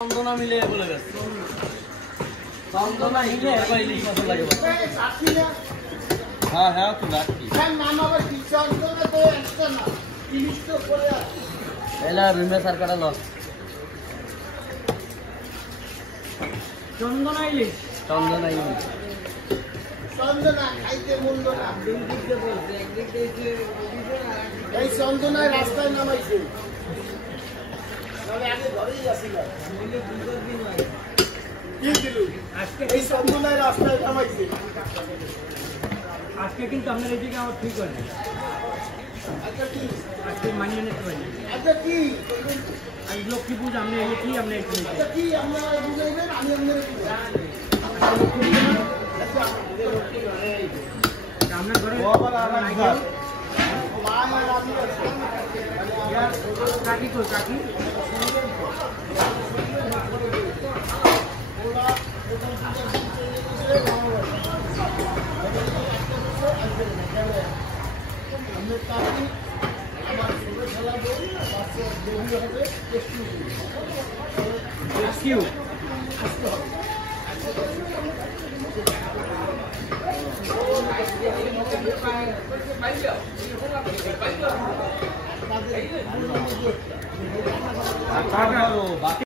চন্দনা মিলে বলে গেছে চন্দনা মিলে এবার ইলিশ মাছ লাগে হ্যাঁ হ্যাঁ তো রাখি নাম আবার কি চন্দনা তো একটা না ইলিশ তো পড়ে আছে এলা রুমে সরকার লস চন্দনা ইলিশ চন্দনা খাইতে মন্দ না দিকে বলছে একদিক দিয়ে এই চন্দনায় রাস্তায় নামাইছে তবে আগে ঘরেই আসিল মিলে 2 দিন হয় কি দিল আজকে এই চন্দনায় রাস্তায় নামাইছে আজকে কিন্তু আপনার এই দিকে আমার ঠিক হয় না আচ্ছা কি আজকে মানিয়ে নিতে পারি আচ্ছা কি আজ লক্ষ্মী পূজা আপনি এই কি আপনি আচ্ছা কি আপনারা বুঝাইবেন আমি আপনার ঘরে কাকি কই কাকি রেস্কিউ আর